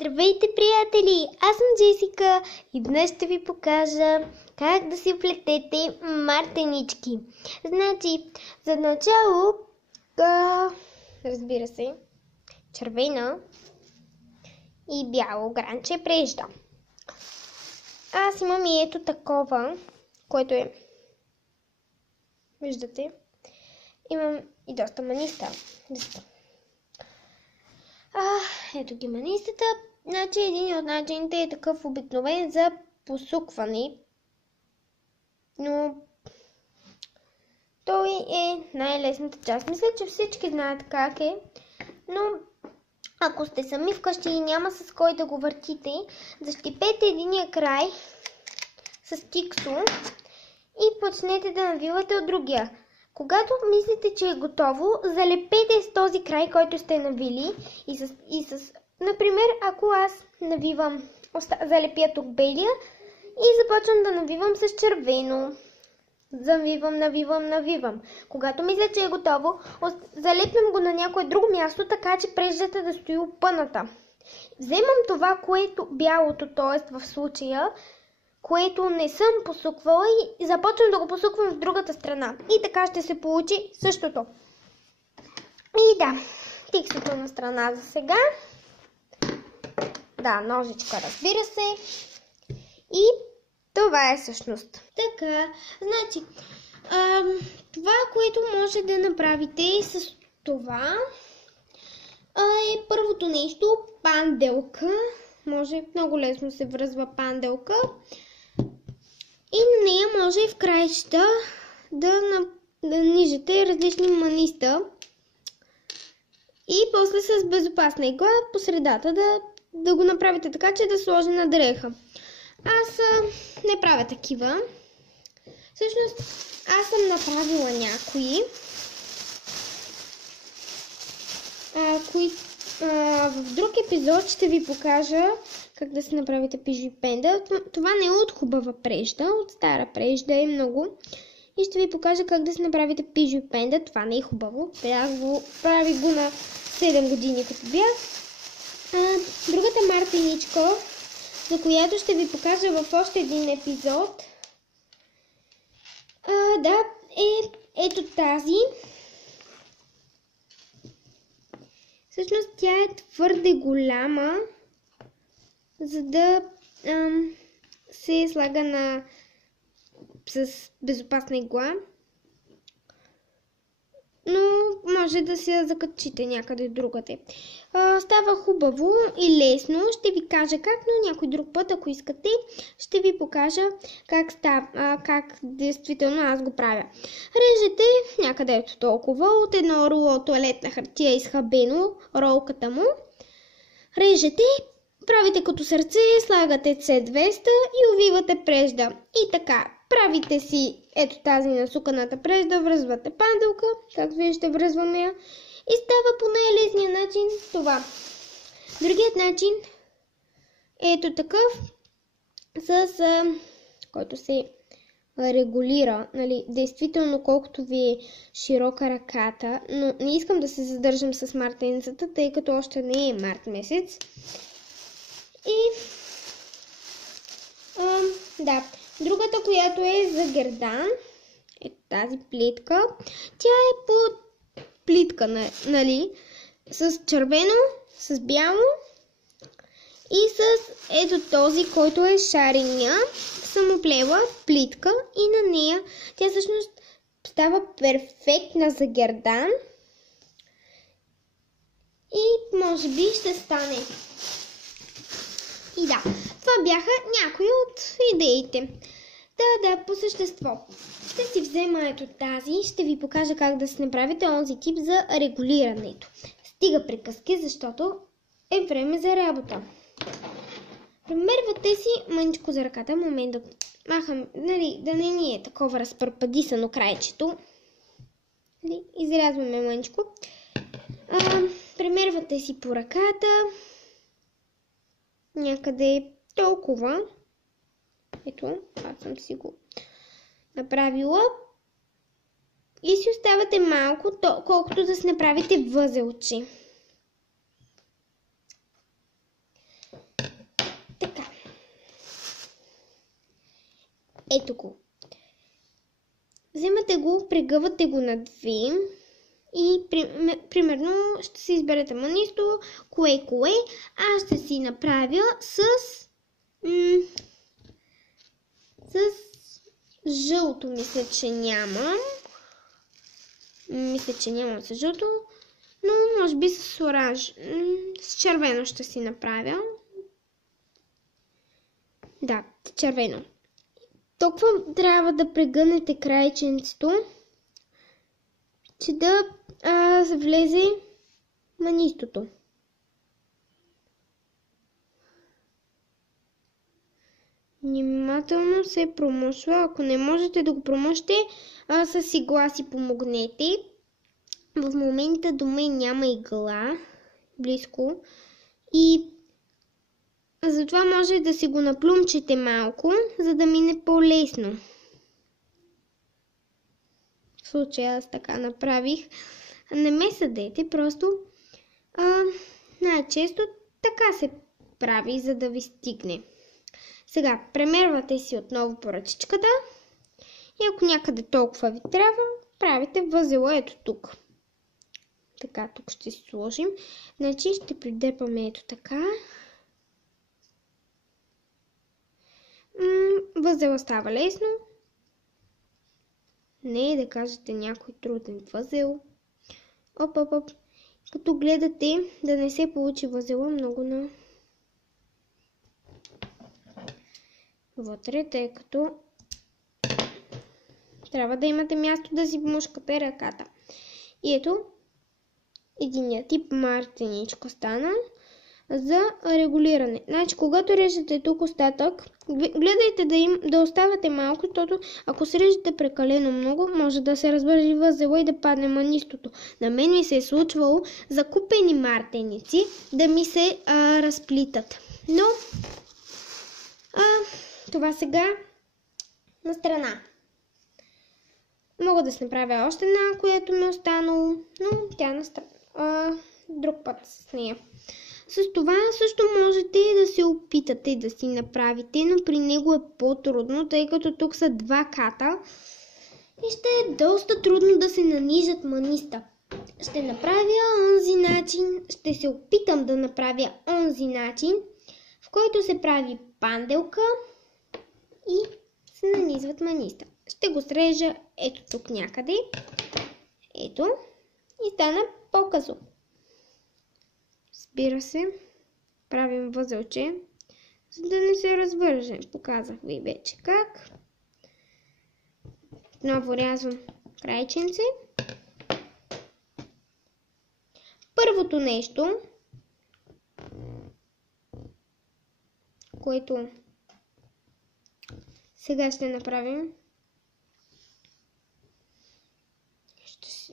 Здравейте, приятели! Аз съм Джесика и днес ще ви покажа как да си плетете мартенички. Значи, за начало, разбира се, червена и бяло гранче прежда. Аз имам и ето такова, което е, виждате, имам и доста маниста. Ето ги манистата. Значи един от начините е такъв обикновен за посукване, но той е най-лесната част. Мисля, че всички знаят как е, но ако сте сами вкъщи и няма с кой да го въртите, защипете единия край с киксо и почнете да навивате от другия. Когато мислите, че е готово, залепете с този край, който сте навили и с например, ако аз навивам, залепя тук белия и започвам да навивам с червено. Навивам. Когато мисля, че е готово, залепям го на някое друго място, така че преждата да стои опъната. Вземам това, което бялото, т.е. в случая, което не съм посуквала и започвам да го посуквам в другата страна. И така ще се получи същото. И да, тиксото на страна за сега. Да, ножичка, разбира се. И това е всъщност. Така, значи, това, което може да направите с това, е първото нещо, панделка. Може много лесно се връзва панделка. И на нея може в краища да нижете различни маниста. И после с безопасна игла по средата да го направите така, че да сложи на дреха. Аз не правя такива. Всъщност, аз съм направила някои. В друг епизод ще ви покажа как да си направите пижи пенда. Това не е от хубава прежда, от стара прежда е много. И ще ви покажа как да си направите пижи пенда. Това не е хубаво. Правих го на 7 години, като бях. Другата мартеничка, за която ще ви покажа в още един епизод, е ето тази. Всъщност тя е твърде голяма, за да се слага с безопасна игла. Но може да се закачите някъде другаде. Става хубаво и лесно. Ще ви кажа как, но някой друг път, ако искате, ще ви покажа как действително аз го правя. Режете някъде ето толкова от едно руло тоалетна хартия изхабено, ролката му. Режете, правите като сърце, слагате C200 и увивате прежда. И така. Правите си ето тази насуканата прежда, връзвате панделка, както виждате връзваме я и става по най-лесния начин това. Другият начин е ето такъв, който се регулира, нали, действително колкото ви е широка ръката, но не искам да се задържам с мартеницата, тъй като още не е март месец. И другата, която е за гердан, е тази плитка. Тя е по плитка, нали, с червено, с бяло и с ето този, който е шариня. Съм оплела плитка и на нея тя всъщност става перфектна за гердан и може би ще стане. И да, това бяха някои от идеите. Да, по същество. Ще си взема ето тази, ще ви покажа как да си направите онзи тип за регулирането. Стига приказки, защото е време за работа. Премервате си мъничко за ръката, момент да махам, нали, да не ни е такова разпърпадисано крайчето. Изрязваме мъничко. Премервате си по ръката. Някъде толкова. Ето, аз съм си го направила. И си оставате малко, колкото да си направите възелче. Ето го. Вземате го, прегъвате го на две и примерно ще си изберете манисто, кое. Аз ще си направя с жълто, мисля, че нямам. С жълто, но може би с оранж. С червено ще си направя. Да, червено. Толкова трябва да прегънете крайченцето, че да влезе манистото. Внимателно се промушва. Ако не можете да го промушите, с игла си помогнете. В момента до мен няма игла близко и затова може да си го наплюмчете малко, за да мине по-лесно. В случая аз така направих. Не ме съдете, просто най-често така се прави, за да ви стигне. Сега премервате си отново поръчичката и ако някъде толкова ви трябва, правите възела ето тук. Така, тук ще си сложим. Значи ще придърпаме ето така. Възела става лесно. Не е да кажете някой труден възел. Оп. Като гледате да не се получи възела много на вътре, тъй като трябва да имате място да си мушкате ръката. И ето единият тип мартеничка стана за регулиране. Значи, когато режете тук остатък, гледайте да оставяте малко, защото ако срежете прекалено много, може да се разбържи възела и да падне манистото. На мен ми се е случвало закупени мартеници да ми се разплитат. Но това сега на страна. Мога да се направя още една, която ми е останало, но тя на страна. Друг път с нея. С това също можете да се опитате да си направите, но при него е по-трудно, тъй като тук са два ката и ще е доста трудно да се нанижат маниста. Ще направя онзи начин, ще се опитам да направя онзи начин, в който се прави панделка и се нанизват маниста. Ще го срежа ето тук някъде. Ето. И стана по-късо. Разбира се, правим възелче, за да не се развърже. Показах ви вече как. Отново рязвам крайченце. Първото нещо, което сега ще направим,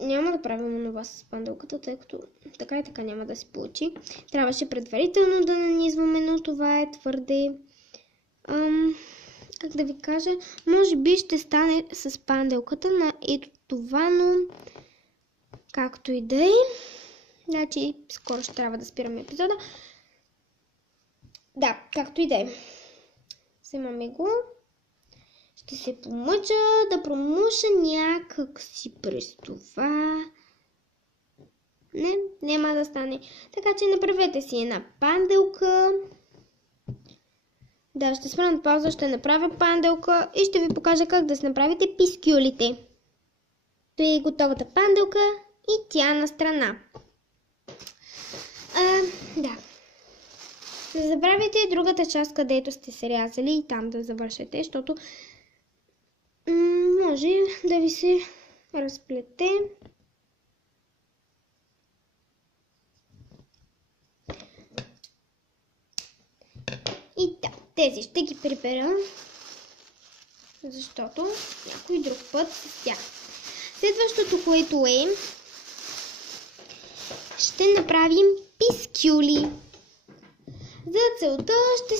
няма да правим онова с панделката, тъй като така и така няма да се получи. Трябваше предварително да нанизваме, но това е твърде... как да ви кажа? Може би ще стане с панделката на ето това, но както и да е. Значи, скоро ще трябва да спираме епизода. Да, както и да е. Вземаме го. Ще се помъча да промуша някак си през това. Не, няма да стане. Така че направете си една панделка. Да, ще спра на пауза, ще направя панделка и ще ви покажа как да си направите пискюлите. Това е готовата панделка и тя на страна. Да. Не забравяйте другата част, където сте се рязали и там да завършите, защото може да ви се разплете. И да, тези ще ги прибера, защото някой друг път с тях. Следващото, което е, ще направим пискюли. За целта ще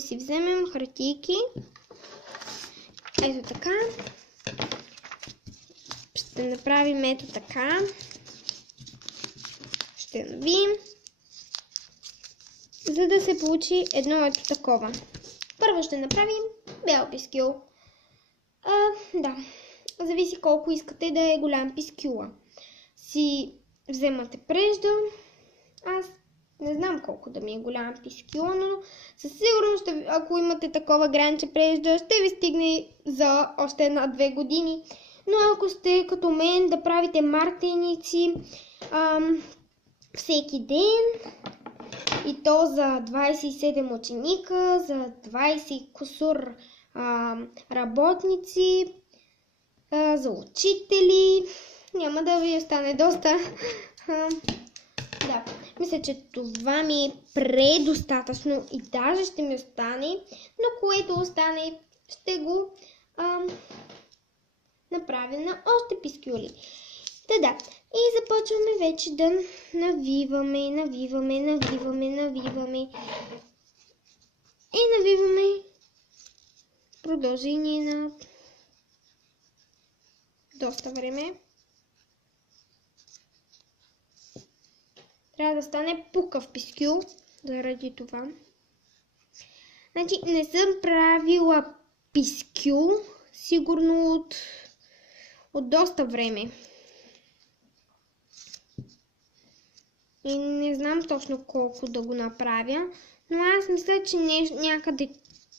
си вземем хартийки. Ето така. Ще направим ето така. Ще навием. За да се получи едно ето такова. Първо ще направим бял пискюл. Да, зависи колко искате да е голям пискюла. Си вземате прежда. Аз не знам колко да ми е голям пискюла, но със сигурност, ако имате такова гранче прежда, ще ви стигне за още 1-2 години. Но ако сте като мен да правите мартеници всеки ден, и то за 27 ученика, за 20 кусур работници, за учители, няма да ви остане доста. Да, мисля, че това ми е предостатъчно и даже ще ми остане, но което остане ще го направя на още пискюли. Да. И започваме вече да навиваме. И навиваме продължение на доста време. Трябва да стане пукав пискюл заради това. Значи не съм правила пискюл сигурно от доста време. И не знам точно колко да го направя, но аз мисля, че някъде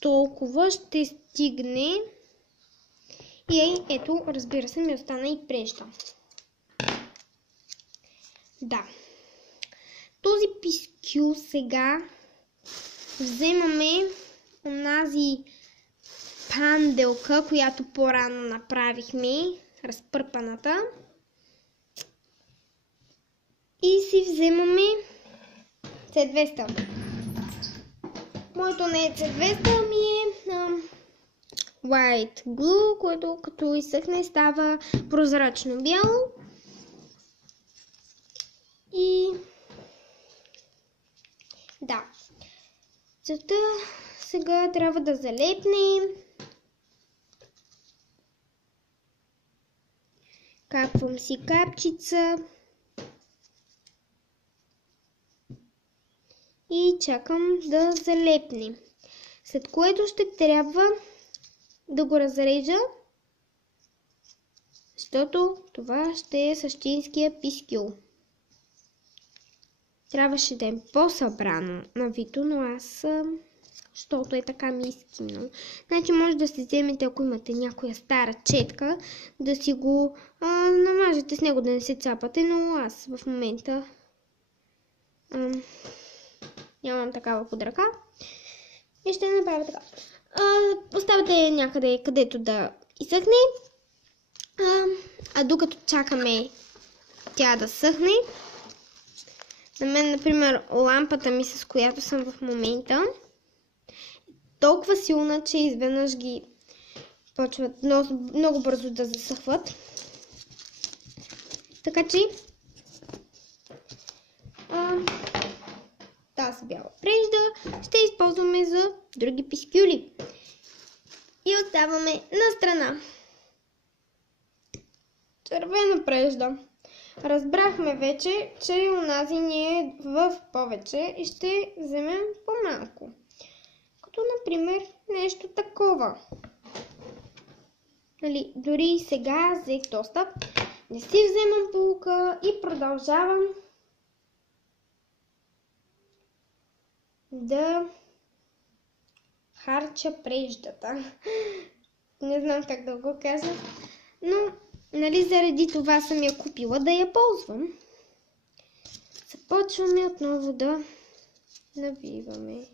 толкова ще стигне. И ето, разбира се, ми остана и прежда. Да. Този пискюл сега вземаме онази панделка, която по-рано направихме, разпърпаната. И си вземаме C200. Моето не е C200, ми е white glue, което като изсъхне става прозрачно бяло. И да, целта сега трябва да залепнем. Капвам си капчица. И чакам да залепне. След което ще трябва да го разрежа, защото това ще е същинския пискюл. Трябваше да е по-събрано навито, но аз, защото е така ми изкимнало. Значи може да се вземете, ако имате някоя стара четка, да си го намажете с него, да не се цапате, но аз в момента нямам такава под ръка. И ще направя така. Оставяте някъде, където да изсъхне. А докато чакаме тя да съхне, на мен, например, лампата ми, с която съм в момента, е толкова силна, че изведнъж ги почват много бързо да засъхват. Така че тази бяла прежда ще използваме за други пискюли. И оставаме на страна. Червена прежда. Разбрахме вече, че онази ни е в повече и ще вземем по-малко. Като, например, нещо такова. Нали, дори и сега взех доста. Не си вземам полука и продължавам да харча преждата. Не знам как да го кажа, но нали заради това съм я купила да я ползвам. Започваме отново да навиваме.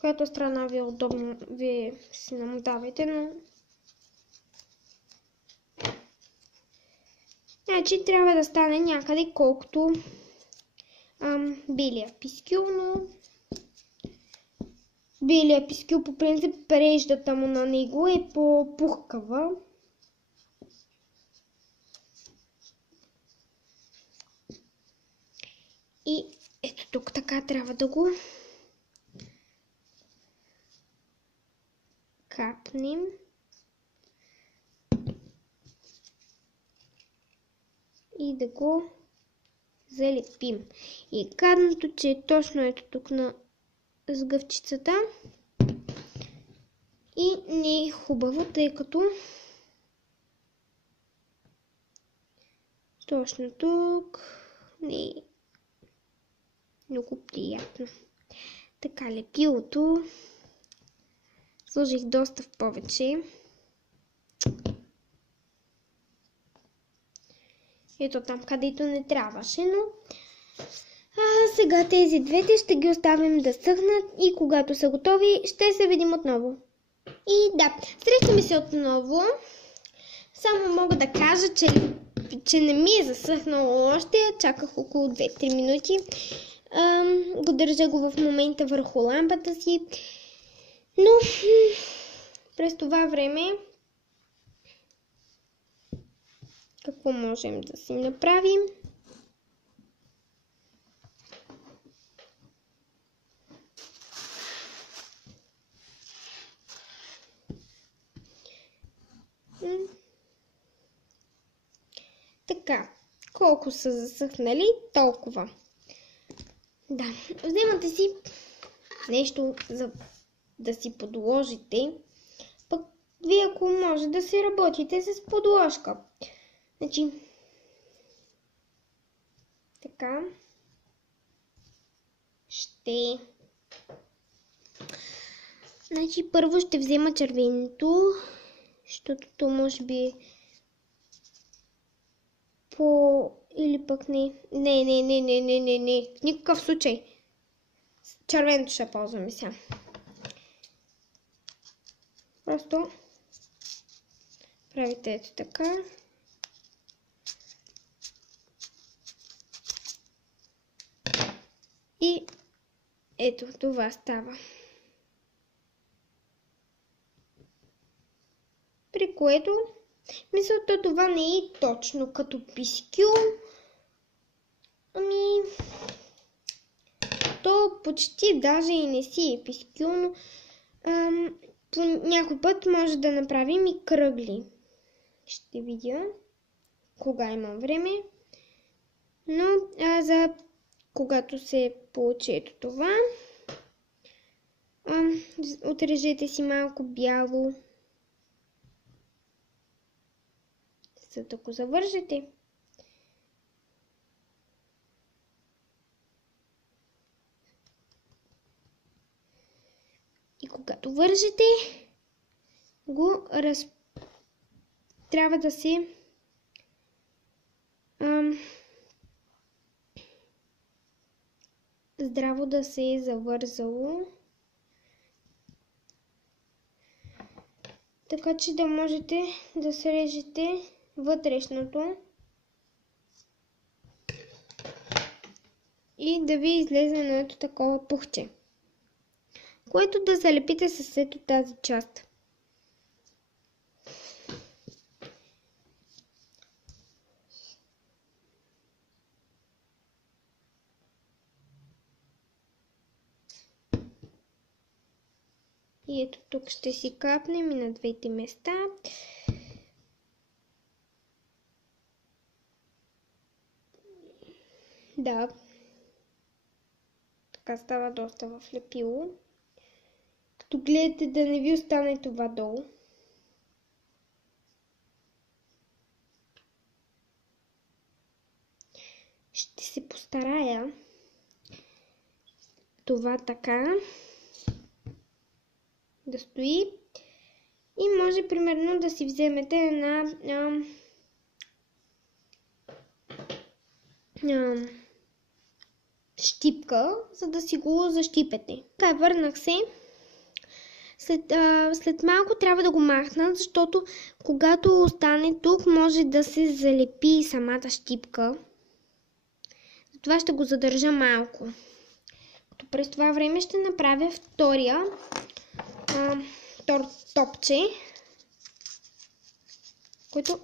Която страна ви е удобно, вие си намотавайте, но значи трябва да стане някъде колкото белия пискюл, но белия пискюл по принцип преждата му на него е по-пухкава. И ето тук така трябва да го капнем. И да го залепим. И гадното, че е точно ето тук на сгъвчицата. И не е хубаво, тъй като точно тук не е много приятно. Така, лепилото сложих доста в повече. Ето там, където не трябваше, но сега тези двете ще ги оставим да съхнат и когато са готови, ще се видим отново. И да, срещаме се отново. Само мога да кажа, че не ми е засъхнало още. Чаках около 2-3 минути. Го държа го в момента върху лампата си. Но през това време какво можем да си направим? Така, колко са засъхнали, толкова. Да, вземате си нещо за да си подложите. Пък вие ако може да си работите с подложка. Значи, така, значи първо ще взема червеното, защото то може би или пък не. Не. В никакъв случай. Червеното ще ползваме сега. Просто правите ето така. И ето това става. При което мисълта това не е точно като пискюл. Ами то почти даже и не си е пискюл, но по някой път може да направим и кръгли. Ще видя кога имам време. Но за когато се получи ето това, отрежете си малко бяло, за да го завържете. И когато вържете, трябва да се здраво да се е завързало, така че да можете да срежете вътрешното и да ви излезе на ето такова пухче, което да залепите с ето тази част. И ето тук ще си капнем и на двете места. Да. Така става доста в лепило. Като гледате да не ви остане това долу. Ще се постарая това така да стои и може примерно да си вземете една щипка, за да си го защипете. Така, върнах се. След малко трябва да го махна, защото когато остане тук, може да се залепи самата щипка. Затова ще го задържа малко. Като през това време ще направя второ топче, който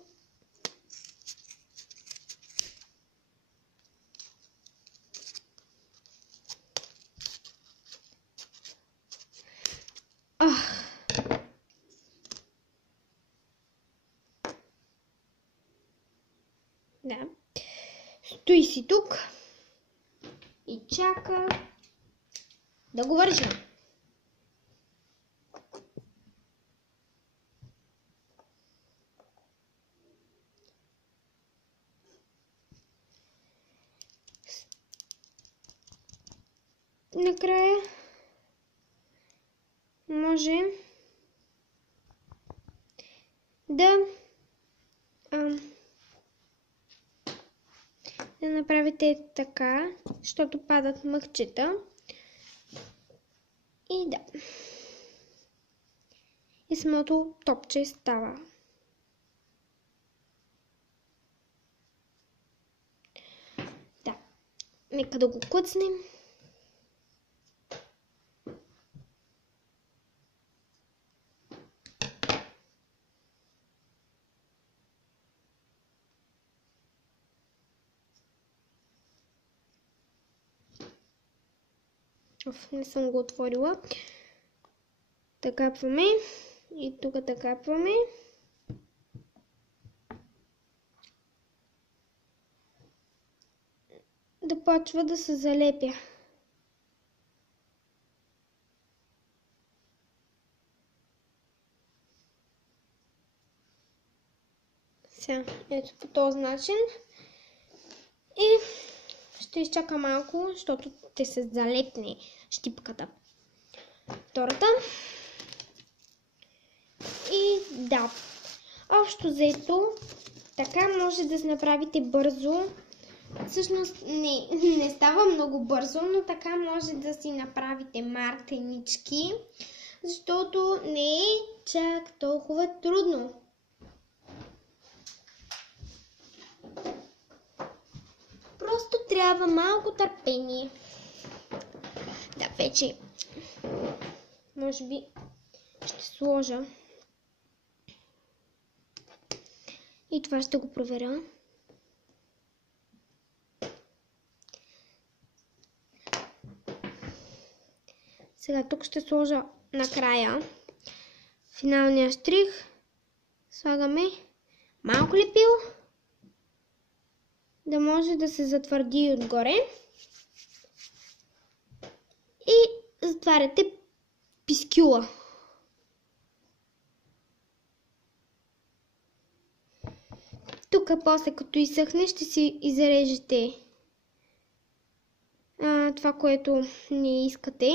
Стои си тук и чака да го вържа. Накрая може да направите така, защото падат мъхчета. И да. И самото топче става. Да. Нека да го клъцнем. Не съм го отворила. Такапваме и тук такапваме. Да почва да се залепя. Сега, ето по този начин. И ще изчака малко, защото ще се залепне щипката. Втората. И да, общо взето, така може да се направите бързо. Всъщност не става много бързо, но така може да си направите мартенички, защото не е чак толкова трудно. Просто трябва малко търпение. Да, вече може би ще сложа. И това ще го проверя. Сега тук ще сложа накрая финалния штрих. Слагаме малко лепило, да може да се затвърди отгоре. И затваряте пискюла. Тук после като изсъхне ще си изрежете това, което не искате.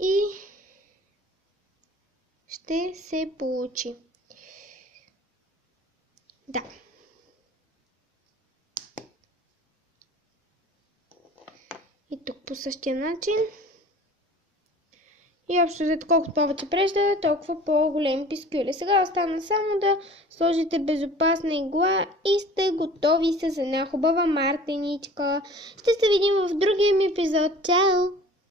И ще се получи. Да. И тук по същия начин. И общо взето колкото повече прежда, толкова по-големи пискюли. Сега остана само да сложите безопасна игла и сте готови с една хубава мартеничка. Ще се видим в другия ми епизод. Чао!